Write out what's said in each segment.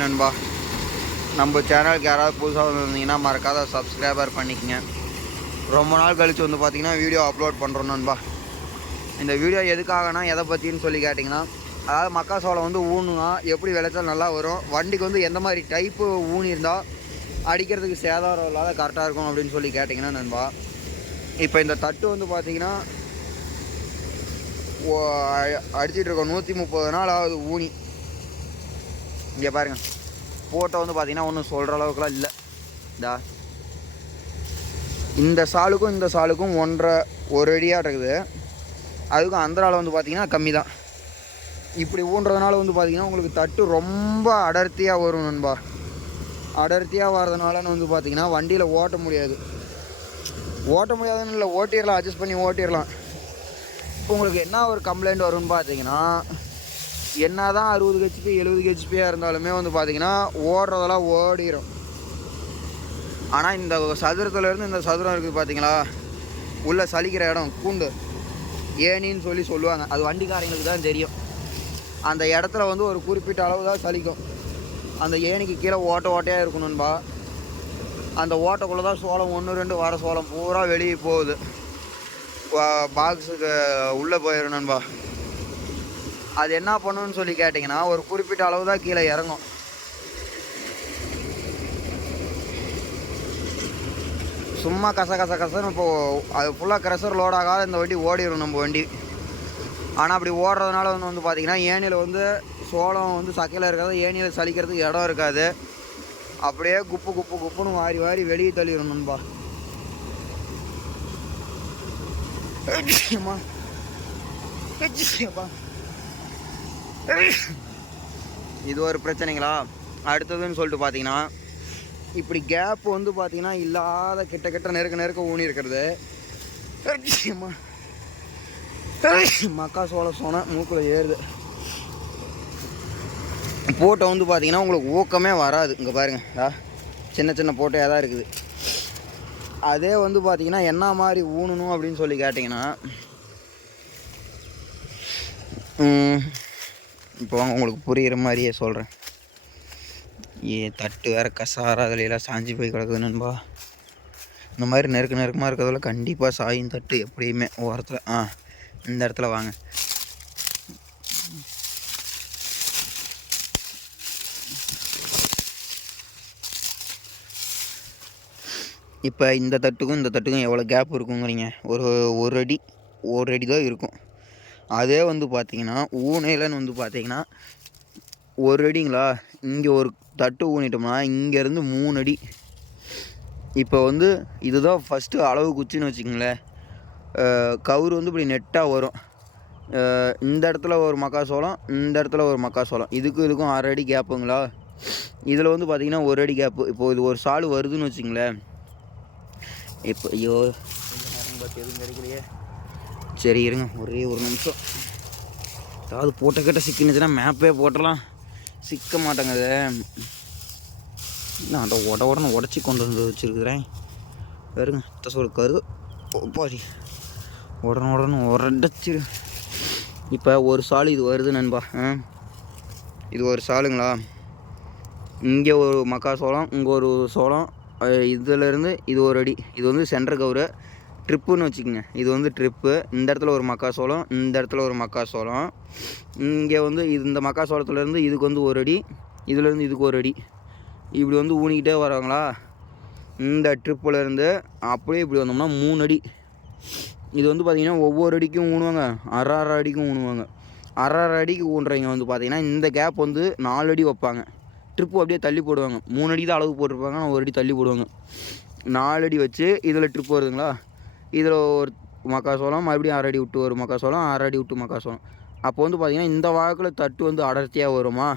நண்பா. நம்ம சேனலுக்கு யாராவது புதுசாக வந்திருந்தீங்கன்னா மறக்காத சப்ஸ்கிரைபர் பண்ணிக்கங்க. ரொம்ப நாள் கழித்து வந்து பார்த்தீங்கன்னா வீடியோ அப்லோட் பண்ணுறோம் நண்பா. இந்த வீடியோ எதுக்காகனா எதை பற்றின்னு சொல்லி கேட்டிங்கன்னா அதாவது மக்காசோளம் வந்து ஊணுனா எப்படி விளைச்சல் நல்லா வரும் வண்டிக்கு வந்து எந்த மாதிரி டைப்பு ஊனி இருந்தால் அடிக்கிறதுக்கு சேதாரம் இல்லாத கரெக்டாக இருக்கும் அப்படின்னு சொல்லி கேட்டிங்கன்னா நண்பா இப்போ இந்த தட்டு வந்து பார்த்திங்கன்னா அடிச்சிட்டு இருக்கோம். நூற்றி முப்பது நாள் ஆகுது ஊனி. இங்கே பாருங்க. ஃபோட்டோ வந்து பார்த்தீங்கன்னா ஒன்றும் சொல்கிற அளவுக்குலாம் இல்லை. இதா இந்த சாலுக்கும் இந்த சாலுக்கும் ஒன்றரை ஒரு அடியாக இருக்குது. அதுக்கும் அந்த ஆள் வந்து பார்த்திங்கன்னா கம்மி தான் இப்படி ஊன்றதுனால வந்து பார்த்திங்கன்னா உங்களுக்கு தட்டு ரொம்ப அடர்த்தியாக வரும் நண்பா. அடர்த்தியாக வர்றதுனாலன்னு வந்து பார்த்திங்கன்னா வண்டியில் ஓட்ட முடியாது. ஓட்ட முடியாதுன்னு இல்லை ஓட்டிடலாம் அட்ஜஸ்ட் பண்ணி ஓட்டிடலாம் இப்போ உங்களுக்கு என்ன ஒரு கம்ப்ளைண்ட் வரும்னு பார்த்தீங்கன்னா என்ன தான் அறுபது ஹெச்பி எழுபது ஹெச்பியாக இருந்தாலுமே வந்து பார்த்தீங்கன்னா ஓடுறதெல்லாம் ஓடிடும் ஆனால் இந்த சதுரத்துலேருந்து இந்த சதுரம் இருக்குது பார்த்தீங்களா உள்ளே சலிக்கிற இடம் கூண்டு. ஏனின்னு சொல்லி சொல்லுவாங்க. அது வண்டிக்காரங்களுக்கு தான் தெரியும். அந்த இடத்துல வந்து ஒரு குறிப்பிட்ட அளவு தான் சலிக்கும். அந்த ஏணிக்கு கீழே ஓட்ட ஓட்டையாக இருக்கணும்பா அந்த ஓட்டைக்குள்ளே தான் சோளம் ஒன்று ரெண்டு வர சோளம் பூரா வெளியே போகுது. பாக்ஸுக்கு உள்ளே போயிடணும்பா அது என்ன பண்ணுன்னு சொல்லி கேட்டிங்கன்னா ஒரு குறிப்பிட்ட அளவு தான் கீழே இறங்கும். சும்மா கச கச கசன்னு இப்போது அது ஃபுல்லாக க்ரெஷர் லோட் ஆகாத இந்த வண்டி ஓடிடும் நம்ம வண்டி. ஆனால் அப்படி ஓடுறதுனால வந்து வந்து பார்த்திங்கன்னா ஏனியில் வந்து சோளம் வந்து சக்கையில் இருக்காது ஏனியில் சலிக்கிறதுக்கு இடம் இருக்காது. அப்படியே குப்பு குப்பு குப்புன்னு வாரி வாரி வெளியே தள்ளிடும் நண்பா. அம்மா. இது ஒரு பிரச்சனைங்களா? அடுத்ததுன்னு சொல்லிட்டு பார்த்தீங்கன்னா இப்படி கேப் வந்து பார்த்தீங்கன்னா இல்லாத கிட்ட கிட்ட நெருக்க நெருக்க ஊனி இருக்கிறது. மக்கா சோள சோனை மூக்கில் ஏறுது. போட்டோ வந்து பார்த்தீங்கன்னா உங்களுக்கு ஊக்கமே வராது. இங்கே பாருங்க சின்ன சின்ன போட்டையாக தான் இருக்குது. அதே வந்து பார்த்தீங்கன்னா என்ன மாதிரி ஊனணும் அப்படின்னு சொல்லி கேட்டிங்கன்னா இப்போ வாங்க உங்களுக்கு புரிகிற மாதிரியே சொல்கிறேன் ஏ தட்டு வேறு கசாரா அதுலாம் சாஞ்சி போய் கிடக்குது நண்பா. இந்த மாதிரி நெருக்க நெருக்கமாக இருக்கிறதுல கண்டிப்பாக சாயும் தட்டு எப்படியுமே ஓரத்தில் ஆ இந்த இடத்துல வாங்க. இப்போ இந்த தட்டுக்கும் இந்த தட்டுக்கும் எவ்வளோ கேப் இருக்குங்கிறீங்க? ஒரு ஒரு அடி ஒரு அடி தான் இருக்கும். அதே வந்து பார்த்தீங்கன்னா ஊனையிலன்னு வந்து பார்த்தீங்கன்னா ஒரு அடிங்களா? இங்கே ஒரு தட்டு ஊனிட்டோம்னா இங்கேருந்து மூணு அடி. இப்போ வந்து இதுதான் ஃபஸ்ட்டு அளவு குச்சின்னு வச்சுக்கோங்களேன். கவுரு வந்து இப்படி நெட்டாக வரும். இந்த இடத்துல ஒரு மக்காசோளம் இந்த இடத்துல ஒரு மக்காசோளம் இதுக்கும் இதுக்கும் ஆறு அடி கேப்புங்களா? இதில் வந்து பார்த்திங்கன்னா ஒரு அடி கேப்பு. இப்போ இது ஒரு சால் வருதுன்னு வச்சுங்களேன் இப்போ ஐயோ பார்த்து எதுவும் கிடைக்கலையே சரி இருங்க. ஒரே ஒரு நிமிஷம். ஏதாவது போட்ட கிட்ட சிக்கினுச்சுன்னா மேப்பே போட்டலாம் சிக்க மாட்டேங்குது நான் அதை உட உடனே உடச்சி கொண்டு வந்து வச்சுருக்குறேன். வருங்க தசை கரு. பாரி உடனே உடனே உடச்சி இப்போ ஒரு சால் இது வருது நண்பா. ஆ? இது ஒரு சாலுங்களா? இங்கே ஒரு மக்கா சோளம் இங்கே ஒரு சோளம். இதுலேருந்து இது ஒரு அடி. இது வந்து சென்டர் கவுரு ட்ரிப்புன்னு வச்சுக்கோங்க. இது வந்து ட்ரிப்பு. இந்த இடத்துல ஒரு மக்காசோளம் இந்த இடத்துல ஒரு மக்காசோளம் இங்கே வந்து இது இந்த மக்காசோளத்துலேருந்து இதுக்கு வந்து ஒரு அடி இதுலேருந்து இதுக்கு ஒரு அடி. இப்படி வந்து ஊனிக்கிட்டே வராங்களா இந்த ட்ரிப்புலேருந்து அப்படியே இப்படி வந்தோம்னா மூணு அடி. இது வந்து பார்த்திங்கன்னா ஒவ்வொரு அடிக்கும் ஊனுவாங்க. அரை அரை அடிக்கும் ஊனுவாங்க. அரை அரை அடிக்கு ஊன்றவங்க வந்து பார்த்திங்கன்னா இந்த கேப் வந்து நாலு அடி வைப்பாங்க. ட்ரிப்பு அப்படியே தள்ளி போடுவாங்க. மூணு அடி தான் அளவு போட்டிருப்பாங்க ஒரு அடி தள்ளி போடுவாங்க. நாலு அடி வச்சு இதில் ட்ரிப் வருதுங்களா? இதில் ஒரு மக்காசோளம் மறுபடியும் அரை அடி விட்டு ஒரு மக்காசோளம் அரை அடி விட்டு மக்காசோளம் அப்போ வந்து பார்த்திங்கன்னா இந்த வாக்கில் தட்டு வந்து அடர்த்தியாக வருமா?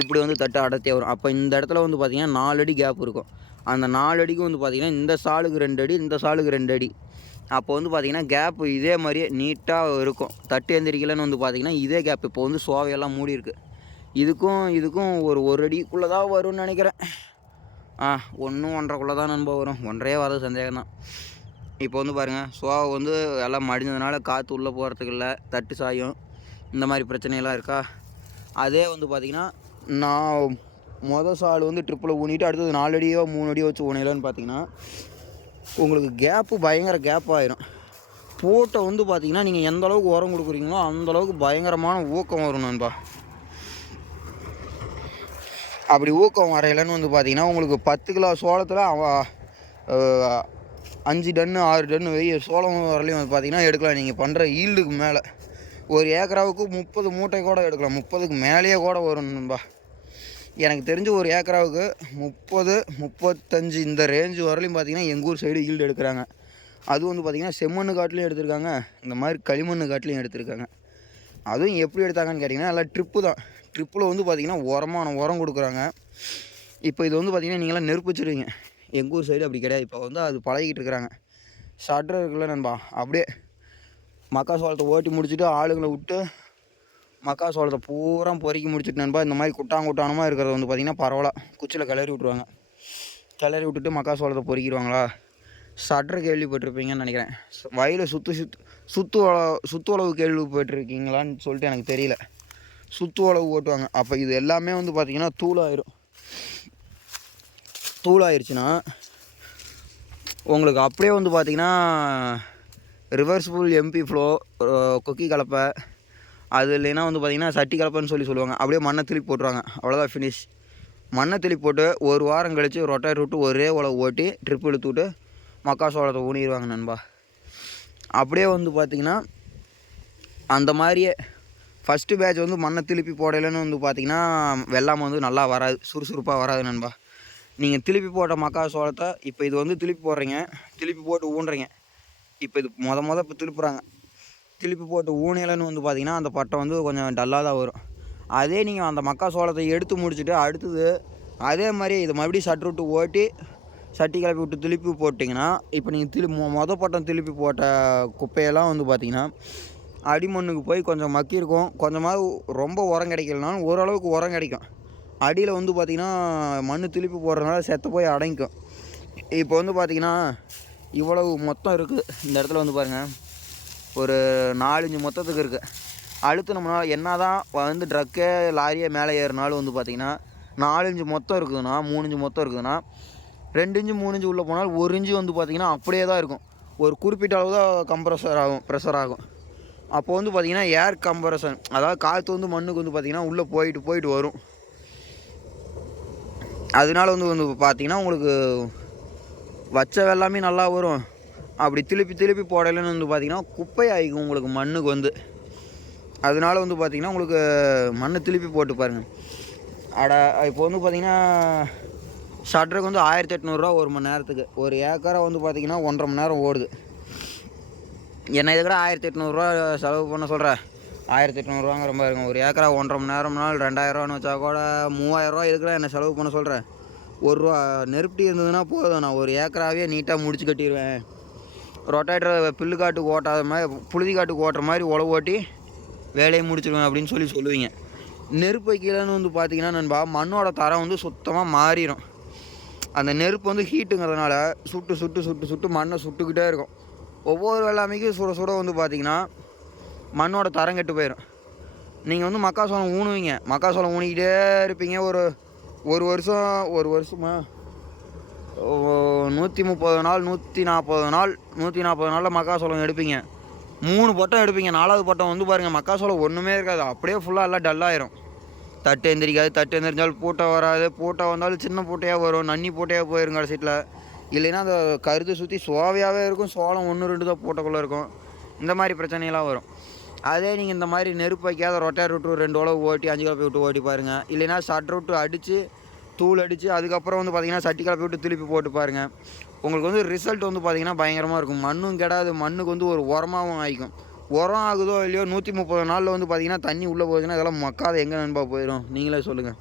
இப்படி வந்து தட்டு அடர்த்தியாக வரும். அப்போ இந்த இடத்துல வந்து பார்த்திங்கன்னா நாலு அடி கேப் இருக்கும். அந்த நாலு அடிக்கு வந்து பார்த்திங்கன்னா இந்த சாலுக்கு ரெண்டு அடி இந்த சாலுக்கு ரெண்டு அடி. அப்போ வந்து பார்த்திங்கன்னா கேப் இதே மாதிரியே நீட்டாக இருக்கும். தட்டு எந்திரிக்கலன்னு வந்து பார்த்திங்கன்னா இதே கேப் இப்போ வந்து சோவையெல்லாம் மூடி இருக்குது இதுக்கும் இதுக்கும் ஒரு ஒரு அடிக்குள்ளே தான் வரும்னு நினைக்கிறேன். ஆ ஒன்றும் ஒன்றரைக்குள்ளே தான் நண்பா வரும். ஒன்றையே வரது சந்தேகம் தான் இப்போ வந்து பாருங்கள் சோவா வந்து எல்லாம் மடிஞ்சதுனால காற்று உள்ளே போகிறதுக்கு இல்லை தட்டு சாயும் இந்த மாதிரி பிரச்சனையெல்லாம் இருக்கா? அதே வந்து பார்த்திங்கன்னா நான் மொதல் சால் வந்து ட்ரிப்பில் ஊனிட்டு அடுத்தது நாலு அடியோ மூணு அடியோ வச்சு ஊனையிலன்னு பார்த்தீங்கன்னா உங்களுக்கு கேப்பு பயங்கர கேப் ஆயிரும். போட்டை வந்து பார்த்தீங்கன்னா நீங்கள் எந்த அளவுக்கு உரம் கொடுக்குறீங்களோ அந்தளவுக்கு பயங்கரமான ஊக்கம் வரும் நண்பா. அப்படி ஊக்கம் வரையிலன்னு வந்து பார்த்தீங்கன்னா உங்களுக்கு பத்து கிலோ சோளத்தில் அஞ்சு டன்னு ஆறு டன்னு வெய்ய சோளம் வரலையும் வந்து பார்த்தீங்கன்னா எடுக்கலாம். நீங்கள் பண்ணுற ஈல்டுக்கு மேலே. ஒரு ஏக்கராவுக்கு முப்பது மூட்டை கூட எடுக்கலாம். முப்பதுக்கு மேலேயே கூட வரும் நண்பா. எனக்கு தெரிஞ்ச ஒரு ஏக்கராவுக்கு முப்பது முப்பத்தஞ்சு இந்த ரேஞ்சு வரலையும் பார்த்தீங்கன்னா எங்கள் ஊர் சைடு ஈல்டு எடுக்கிறாங்க. அது வந்து பார்த்திங்கன்னா செம்மண்ணு காட்டிலையும் எடுத்திருக்காங்க. இந்த மாதிரி களிமண் காட்டிலையும் எடுத்திருக்காங்க. அதுவும் எப்படி எடுத்தாங்கன்னு கேட்டிங்கன்னா நல்லா ட்ரிப்பு தான். ட்ரிப்பில் வந்து பார்த்திங்கன்னா உரமான உரம் கொடுக்குறாங்க. இப்போ இது வந்து பார்த்திங்கன்னா நீங்களாம் நெருப்பு வச்சுருவீங்க. எங்கள் ஊர் சைடு அப்படி கிடையாது. இப்போ வந்து அது பழகிட்டு இருக்கிறாங்க. ஷட்டர் இருக்குல்ல நண்பா அப்படியே மக்கா சோளத்தை ஓட்டி முடிச்சுட்டு ஆளுங்களை விட்டு மக்கா சோளத்தை பூரா பொறுக்கி முடிச்சுட்டு நண்பா இந்த மாதிரி குட்டாங்குட்டானமாக இருக்கிறத வந்து பார்த்திங்கன்னா பரவாயில்ல. குச்சியில் கிளறி விட்ருவாங்க கிளறி விட்டுட்டு மக்கா சோளத்தை பொறுக்கிடுவாங்களா? சட்ரு கேள்விப்பட்டிருப்பீங்கன்னு நினைக்கிறேன். வயலை சுற்று சுத்து சுற்று சுத்து சுற்று உழவு கேள்விப்பட்டிருக்கீங்களான்னு சொல்லிட்டு எனக்கு தெரியல. சுற்று உழவு ஓட்டுவாங்க. அப்போ இது எல்லாமே வந்து பார்த்திங்கன்னா தூளாயிரும். தூளாயிருச்சுன்னா உங்களுக்கு அப்படியே வந்து பார்த்திங்கன்னா ரிவர்ஸ்ஃபுல் எம்பி ஃப்ளோ கொக்கி கலப்பை அது இல்லைன்னா வந்து பார்த்திங்கன்னா சட்டி கலப்பைன்னு சொல்லி சொல்லுவாங்க. அப்படியே மண்ணை திருப்பி போட்டுருவாங்க. அவ்வளோதான் ஃபினிஷ் மண்ணை திருப்பி போட்டு ஒரு வாரம் கழித்து ரொட்டாய் விட்டு ஒரே உழவு ஓட்டி ட்ரிப் இழுத்து விட்டு மக்கா சோளத்தை ஊனிடுவாங்க நண்பா. அப்படியே வந்து பார்த்திங்கன்னா அந்த மாதிரியே ஃபஸ்ட்டு பேட்ச் வந்து மண்ணை திருப்பி போடலைன்னு வந்து பார்த்திங்கன்னா வெள்ளாமை வந்து நல்லா வராது சுறுசுறுப்பாக வராது நண்பா. நீங்கள் திருப்பி போட்ட மக்கா சோளத்தை இப்போ இது வந்து திருப்பி போடுறீங்க. திருப்பி போட்டு ஊண்டுறீங்க இப்போ இது மொத மொதல் இப்போ திருப்புறாங்க. திருப்பி போட்டு ஊனையிலன்னு வந்து பார்த்திங்கன்னா அந்த பட்டம் வந்து கொஞ்சம் டல்லாக தான் வரும். அதே நீங்கள் அந்த மக்கா சோளத்தை எடுத்து முடிச்சுட்டு அடுத்தது அதே மாதிரி இது மறுபடியும் சட்டு விட்டு ஓட்டி சட்டி கிளப்பி விட்டு திருப்பி போட்டிங்கன்னா இப்போ நீங்கள் திரு மொ மொதல் பட்டம் திருப்பி போட்ட குப்பையெல்லாம் வந்து பார்த்திங்கன்னா அடிமண்ணுக்கு போய் கொஞ்சம் மக்கியிருக்கும். கொஞ்சமாக ரொம்ப உரம் கிடைக்கலனாலும் ஓரளவுக்கு உரம் கிடைக்கும். அடியில் வந்து பார்த்திங்கன்னா மண் திருப்பி போடுறதுனால செத்த போய் அடங்கிக்கும். இப்போ வந்து பார்த்திங்கன்னா இவ்வளவு மொத்தம் இருக்குது இந்த இடத்துல வந்து பாருங்கள் ஒரு நாலஞ்சு மொத்தத்துக்கு இருக்குது அடுத்து நம்மளால் என்ன தான் வந்து ட்ரக்கே லாரியே மேலே ஏறினாலும் வந்து பார்த்திங்கன்னா நாலஞ்சு மொத்தம் இருக்குதுன்னா மூணு மொத்தம் இருக்குதுன்னா ரெண்டு இன்ச்சு மூணு இன்ச்சு உள்ளே போனால் ஒரு இஞ்சு வந்து பார்த்திங்கன்னா அப்படியே தான் இருக்கும். ஒரு குறிப்பிட்ட அளவு தான் கம்ப்ரஸர் ஆகும் ப்ரெஷர் ஆகும். அப்போ வந்து பார்த்திங்கன்னா ஏர் கம்ப்ரஷன் அதாவது காற்று வந்து மண்ணுக்கு வந்து பார்த்திங்கன்னா உள்ளே போயிட்டு போயிட்டு வரும். அதனால வந்து வந்து பார்த்திங்கன்னா உங்களுக்கு வச்ச வெள்ளாமே நல்லா வரும். அப்படி திருப்பி திருப்பி போடலைன்னு வந்து பார்த்திங்கன்னா குப்பை ஆகிக்கும் உங்களுக்கு மண்ணுக்கு வந்து. அதனால வந்து பார்த்திங்கன்னா உங்களுக்கு மண்ணை திருப்பி போட்டு பாருங்கள் அட இப்போ வந்து பார்த்திங்கன்னா ஷட்டருக்கு வந்து ஆயிரத்தி எட்நூறுரூவா ஒரு மணி நேரத்துக்கு. ஒரு ஏக்கரை வந்து பார்த்திங்கன்னா ஒன்றரை மணி நேரம் ஓடுது. என்ன இது கூட ஆயிரத்தி எட்நூறுரூவா செலவு பண்ண சொல்கிறேன் ஆயிரத்தி எட்நூறுவாங்க ரொம்ப இருக்கும். ஒரு ஏக்கரா ஒன்றரை மணி நேரம்னால் ரெண்டாயிரரூவான்னு வச்சா கூட மூவாயிரரூவா இதுக்குலாம் என்ன செலவு பண்ண சொல்கிறேன் ஒரு ரூபா நெருப்பட்டி இருந்ததுன்னா போதும். நான் ஒரு ஏக்கராவே நீட்டாக முடிச்சு கட்டிடுவேன் ரொட்டேட்டர் பில்லு காட்டுக்கு ஓட்டாத மாதிரி புழுதி காட்டுக்கு ஓட்டுற மாதிரி உழவு ஓட்டி வேலையை முடிச்சிடுவேன் அப்படின்னு சொல்லி சொல்லுவீங்க. நெருப்பு வைக்கலன்னு வந்து பார்த்தீங்கன்னா நண்பா மண்ணோட தரம் வந்து சுத்தமாக மாறிடும். அந்த நெருப்பு வந்து ஹீட்டுங்கிறதுனால சுட்டு சுட்டு சுட்டு சுட்டு மண்ணை சுட்டுக்கிட்டே இருக்கும். ஒவ்வொரு வெள்ளாமைக்கும் சுட சுட வந்து பார்த்திங்கன்னா மண்ணோட தரம் கெட்டு போயிடும் நீங்கள் வந்து மக்காசோளம் ஊனுவீங்க. மக்காசோளம் ஊனிக்கிட்டே இருப்பீங்க. ஒரு ஒரு வருஷம் ஒரு வருஷமா? நூற்றி முப்பது நாள் நூற்றி நாற்பது நாள் நூற்றி நாற்பது நாளில் மக்காசோளம் எடுப்பீங்க. மூணு பட்டம் எடுப்பீங்க. நாலாவது பட்டம் வந்து பாருங்கள் மக்காசோளம் ஒன்றுமே இருக்காது. அப்படியே ஃபுல்லாக எல்லாம் டல்லாயிரும் தட்டு எந்திரிக்காது தட்டு எந்திரிஞ்சாலும் பூட்டை வராது. பூட்டை வந்தாலும் சின்ன பூட்டையாக வரும். நன்னி பூட்டையாக போயிரும் கடைசியில். இல்லைன்னா அந்த கருத்து சுற்றி சோவையாகவே இருக்கும் சோளம் ஒன்று ரெண்டு தான் போட்டக்குள்ளே இருக்கும். இந்த மாதிரி பிரச்சனையெல்லாம் வரும். அதே நீங்கள் இந்த மாதிரி நெருப்பு வைக்காத ரொட்டேர் விட்டு ரெண்டு உழவு ஓட்டி அஞ்சு கலப்பை விட்டு ஓட்டி பாருங்கள் இல்லைன்னா சட் விட்டு அடித்து தூள் அடித்து அதுக்கப்புறம் வந்து பார்த்திங்கன்னா சட்டி கலப்பை விட்டு திருப்பி போட்டு பாருங்கள் உங்களுக்கு வந்து ரிசல்ட் வந்து பார்த்தீங்கன்னா பயங்கரமாக இருக்கும். மண்ணும் கெடாது மண்ணுக்கு வந்து ஒரு உரமாகவும் ஆகிக்கும் உரம் ஆகுதோ இல்லையோ நூற்றி முப்பது நாளில் வந்து பார்த்தீங்கன்னா தண்ணி உள்ளே போச்சுன்னா இதெல்லாம் மக்காத எங்கே நண்பா போயிடும் நீங்களே சொல்லுங்கள்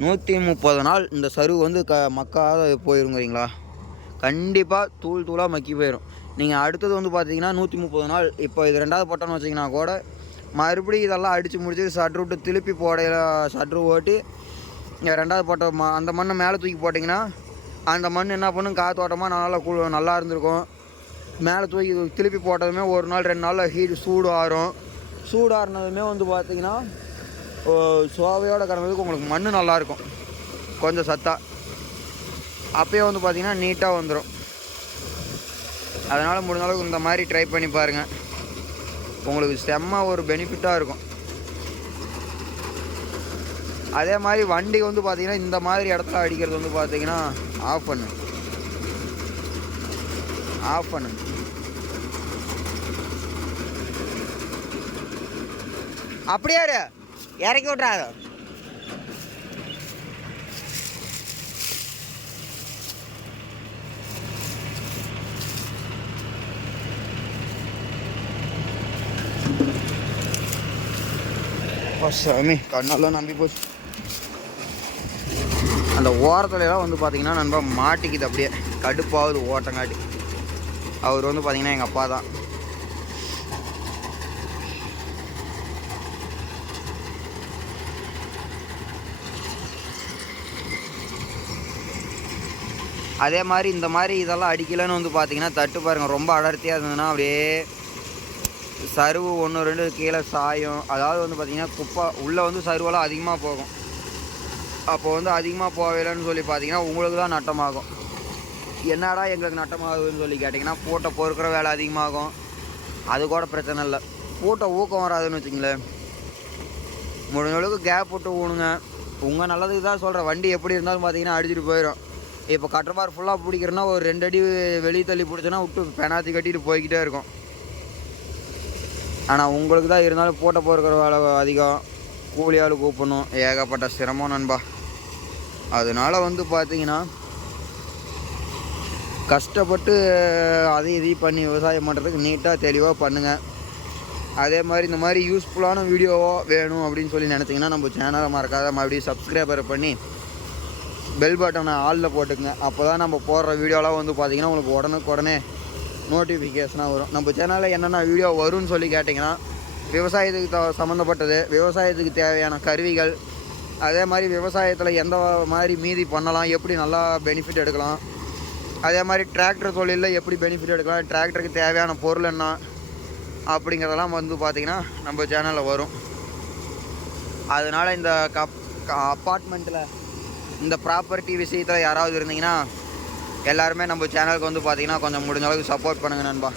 நூற்றி முப்பது நாள் இந்த சருவு வந்து க மக்காத போயிருங்கிறீங்களா? கண்டிப்பாக தூள் தூளாக மக்கி போயிடும் நீங்கள் அடுத்தது வந்து பார்த்தீங்கன்னா நூற்றி முப்பது நாள். இப்போ இது ரெண்டாவது பட்டம்னு வச்சிங்கன்னா கூட மறுபடியும் இதெல்லாம் அடித்து முடிச்சு சட்ரு விட்டு திருப்பி போடையில் சட்ரு ஓட்டி ரெண்டாவது பட்டம் அந்த மண்ணை மேலே தூக்கி போட்டிங்கன்னா அந்த மண் என்ன பண்ணும்? காத்தோட்டமாக நல்லா குழு நல்லா இருந்திருக்கும். மேலே தூக்கி திருப்பி போட்டதுமே ஒரு நாள் ரெண்டு நாளில் ஹீட் சூடு ஆறும். சூடு ஆறுனதுமே வந்து பார்த்தீங்கன்னா சுவாவையோடு கிடந்ததுக்கு உங்களுக்கு மண் நல்லாயிருக்கும். கொஞ்சம் சத்தா. அப்பயே வந்து பார்த்திங்கன்னா நீட்டாக வந்துடும் அதனால் முடிஞ்ச அளவுக்கு இந்த மாதிரி ட்ரை பண்ணி பாருங்கள் உங்களுக்கு செம்ம ஒரு பெனிஃபிட்டாக இருக்கும். அதே மாதிரி வண்டி வந்து பார்த்திங்கன்னா இந்த மாதிரி இடத்துல அடிக்கிறது வந்து பார்த்திங்கன்னா ஆஃப் பண்ணு. ஆஃப் பண்ணு. அப்படியாரு இறக்கி விட்றாத சாமி கண்ணெல்லாம் நம்பி போச்சு. அந்த ஓரத்துல எல்லாம் வந்து பார்த்தீங்கன்னா நண்பா மாட்டிக்குது அப்படியே. கடுப்பாகுது ஓட்டங்காட்டி. அவர் வந்து பார்த்தீங்கன்னா எங்கள் அப்பா தான். அதே மாதிரி இந்த மாதிரி இதெல்லாம் அடிக்கலைன்னு வந்து பார்த்தீங்கன்னா தட்டு பாருங்கள் ரொம்ப அடர்த்தியாக இருந்ததுன்னா அப்படியே சருவு ஒன்று ரெண்டு கீழே சாயும். அதாவது வந்து பார்த்திங்கன்னா குப்பை உள்ளே வந்து சருவெல்லாம் அதிகமாக போகும். அப்போ வந்து அதிகமாக போகலன்னு சொல்லி பார்த்தீங்கன்னா உங்களுக்கு தான் நட்டமாகும். என்னடா எங்களுக்கு நட்டமாகுதுன்னு சொல்லி கேட்டிங்கன்னா பூட்டை பொறுக்கிற வேலை அதிகமாகும். அது கூட பிரச்சனை இல்லை. பூட்டை ஊக்கம் வராதுன்னு வச்சுங்களேன் முடிஞ்ச அளவுக்கு கேப் விட்டு ஊணுங்க உங்கள் நல்லதுக்கு தான் சொல்கிறேன் வண்டி எப்படி இருந்தாலும் பார்த்தீங்கன்னா அடிச்சுட்டு போயிடும் இப்போ கட்டபார் ஃபுல்லாக பிடிக்கிறேன்னா ஒரு ரெண்டு அடி வெளியே தள்ளி பிடிச்சோன்னா விட்டு பெனாத்தி கட்டிட்டு போய்கிட்டே இருக்கும். ஆனால் உங்களுக்கு தான் இருந்தாலும் போட்ட போகிற வேலை அதிகம். கூலி ஆள் கூப்பிடணும். ஏகப்பட்ட சிரமம் நண்பா. அதனால வந்து பார்த்தீங்கன்னா கஷ்டப்பட்டு அதை இதையும் பண்ணி விவசாயம் பண்ணுறதுக்கு நீட்டாக தெளிவாக பண்ணுங்கள் அதே மாதிரி இந்த மாதிரி யூஸ்ஃபுல்லான வீடியோவோ வேணும் அப்படின்னு சொல்லி நினச்சிங்கன்னா நம்ம சேனலை மறக்காத மறுபடியும் சப்ஸ்கிரைபர் பண்ணி பெல் பட்டனை ஆளில் போட்டுக்குங்க. அப்போ தான் நம்ம போடுற வீடியோலாம் வந்து பார்த்தீங்கன்னா உங்களுக்கு உடனுக்குடனே நோட்டிஃபிகேஷனாக வரும். நம்ம சேனலில் என்னென்ன வீடியோ வரும்னு சொல்லி கேட்டிங்கன்னா விவசாயத்துக்கு த சம்மந்தப்பட்டது விவசாயத்துக்கு தேவையான கருவிகள் அதே மாதிரி விவசாயத்தில் எந்த மாதிரி மீதி பண்ணலாம் எப்படி நல்லா பெனிஃபிட் எடுக்கலாம் அதே மாதிரி டிராக்டர் தொழிலில் எப்படி பெனிஃபிட் எடுக்கலாம் டிராக்டருக்கு தேவையான பொருள் என்ன அப்படிங்கிறதெல்லாம் வந்து பார்த்திங்கன்னா நம்ம சேனலில் வரும். அதனால் இந்த கப் அப்பார்ட்மெண்ட்டில் இந்த ப்ராப்பர்ட்டி விஷயத்தில் யாராவது இருந்தீங்கன்னா எல்லாருமே நம்ம சேனலுக்கு வந்து பார்த்தீங்கன்னா கொஞ்சம் முடிஞ்ச அளவுக்கு சப்போர்ட் பண்ணுங்க நண்பா.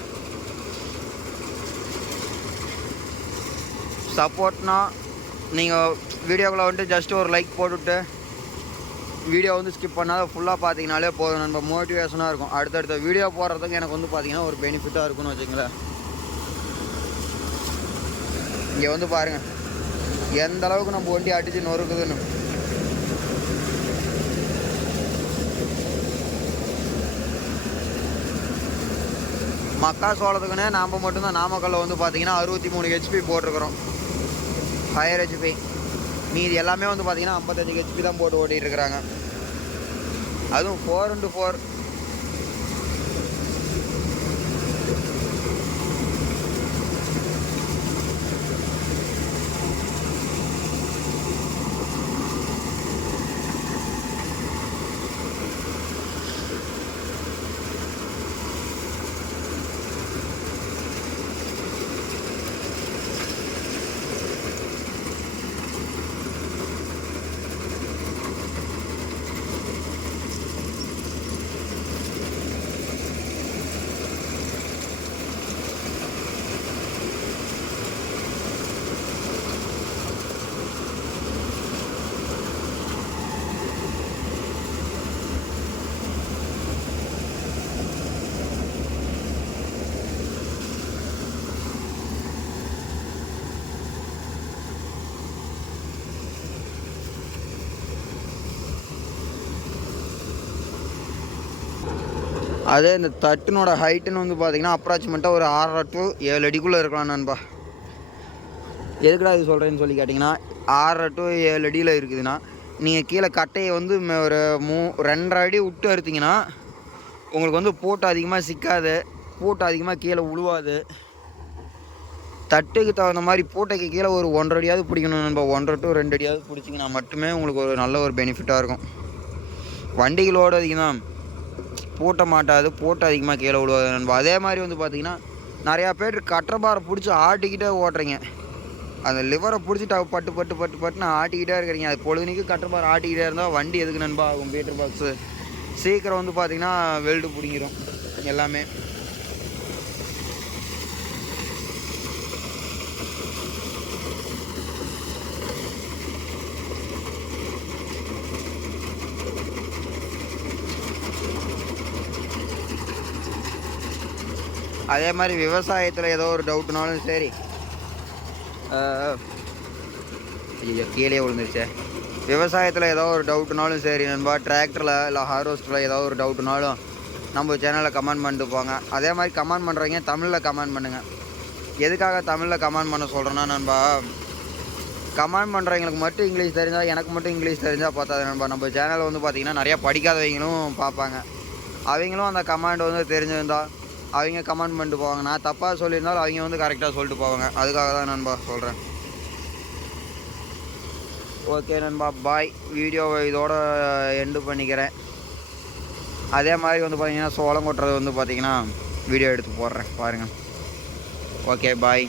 சப்போர்ட்னா நீங்கள் வீடியோக்குள்ளே வந்துட்டு ஜஸ்ட் ஒரு லைக் போட்டுவிட்டு வீடியோ வந்து ஸ்கிப் பண்ணாத ஃபுல்லாக பார்த்தீங்கனாலே போதும் நண்பா. மோட்டிவேஷனாக இருக்கும். அடுத்தடுத்த வீடியோ போடுறதுக்கு எனக்கு வந்து பார்த்தீங்கன்னா ஒரு பெனிஃபிட்டாக இருக்கும்னு வச்சுங்களேன் இங்கே வந்து பாருங்கள் எந்த அளவுக்கு நம்ம வண்டி அடித்து நொறுக்குதுன்னு. மக்கா சோளத்துக்குன்னே நாம் மட்டும்தான் நாமக்கல்ல வந்து பார்த்தீங்கன்னா அறுபத்தி மூணு ஹெச்பி போட்டிருக்கிறோம். ஹையர் ஹெச்பி மீதி எல்லாமே வந்து பார்த்தீங்கன்னா ஐம்பத்தஞ்சு ஹெச்பி தான் போட்டு ஓட்டிகிட்டு இருக்கிறாங்க. அதுவும் ஃபோர் இன்ட்டு ஃபோர் அதே இந்த தட்டினோட ஹைட்டுன்னு வந்து பார்த்தீங்கன்னா அப்ராக்சிமேட்டாக ஒரு ஆறரை டு ஏழு அடிக்குள்ளே இருக்கலாம் நண்பா. எதுக்குடா இது சொல்கிறேன்னு சொல்லி கேட்டிங்கன்னா ஆறரை டு ஏழு அடியில் இருக்குதுன்னா நீங்கள் கீழே கட்டையை வந்து ம- ஒரு மூ ரெண்டரை அடி விட்டு அறுத்தீங்கன்னா உங்களுக்கு வந்து போட்டு அதிகமாக சிக்காது போட்டு அதிகமாக கீழே உழுவாது. தட்டுக்கு தகுந்த மாதிரி போட்டைக்கு கீழே ஒரு ஒன்றரை அடியாவது பிடிக்கணும் நண்பா. ஒன்றரை டு ரெண்டு அடியாவது பிடிச்சிங்கன்னா மட்டுமே உங்களுக்கு ஒரு நல்ல ஒரு பெனிஃபிட்டாக இருக்கும். வண்டிகளோட அதிகம் தான். பூட்ட மாட்டாது போட்டு அதிகமாக கீழே விழுவாது நண்பா. அதே மாதிரி வந்து பார்த்தீங்கன்னா நிறையா பேர் கட்டரை பிடிச்சி ஆட்டிக்கிட்டே ஓட்டுறீங்க. அந்த லிவரை பிடிச்சிட்டு பட்டு பட்டு பட்டு பட்டுன்னு ஆட்டிக்கிட்டே இருக்கிறீங்க. அது பொழுதுனிக்கு கட்டுற ஆட்டிக்கிட்டே இருந்தால் வண்டி எதுக்கு நண்பா? ஆகும் பீட்டர் பாக்ஸு சீக்கிரம் வந்து பார்த்தீங்கன்னா வெல்டு பிடிங்கிரும். எல்லாமே. அதே மாதிரி விவசாயத்தில் ஏதோ ஒரு டவுட்னாலும் சரி. ஐயோ கீழே விழுந்துருச்சே. விவசாயத்தில் ஏதோ ஒரு டவுட்னாலும் சரி நண்பா. டிராக்டரில் இல்லை ஹார்வெஸ்டரில் ஏதோ ஒரு டவுட்னாலும் நம்ம சேனலில் கமெண்ட் பண்ணிட்டு போங்க. அதே மாதிரி கமெண்ட் பண்ணுறவங்க தமிழில் கமெண்ட் பண்ணுங்கள் எதுக்காக தமிழில் கமெண்ட் பண்ண சொல்கிறேன்னா நண்பா கமெண்ட் பண்ணுறவங்களுக்கு மட்டும் இங்கிலீஷ் தெரிஞ்சால் எனக்கு மட்டும் இங்கிலீஷ் தெரிஞ்சால் பார்த்தாது நண்பா. நம்ம சேனலில் வந்து பார்த்திங்கன்னா நிறையா படிக்காதவங்களும் பார்ப்பாங்க. அவங்களும் அந்த கமெண்ட் வந்து தெரிஞ்சிருந்தால் அவங்க கமெண்ட் பண்ணிட்டு போவாங்க. நான் தப்பாக சொல்லியிருந்தாலும் அவங்க வந்து கரெக்டாக சொல்லிட்டு போவாங்க. அதுக்காக தான் நண்பா சொல்கிறேன் ஓகே நண்பா பாய் வீடியோவை இதோட எண்டு பண்ணிக்கிறேன். அதே மாதிரி வந்து பார்த்திங்கன்னா சோளம் கொட்டுறது வந்து பார்த்திங்கன்னா வீடியோ எடுத்து போடுறேன். பாருங்கள் ஓகே பாய்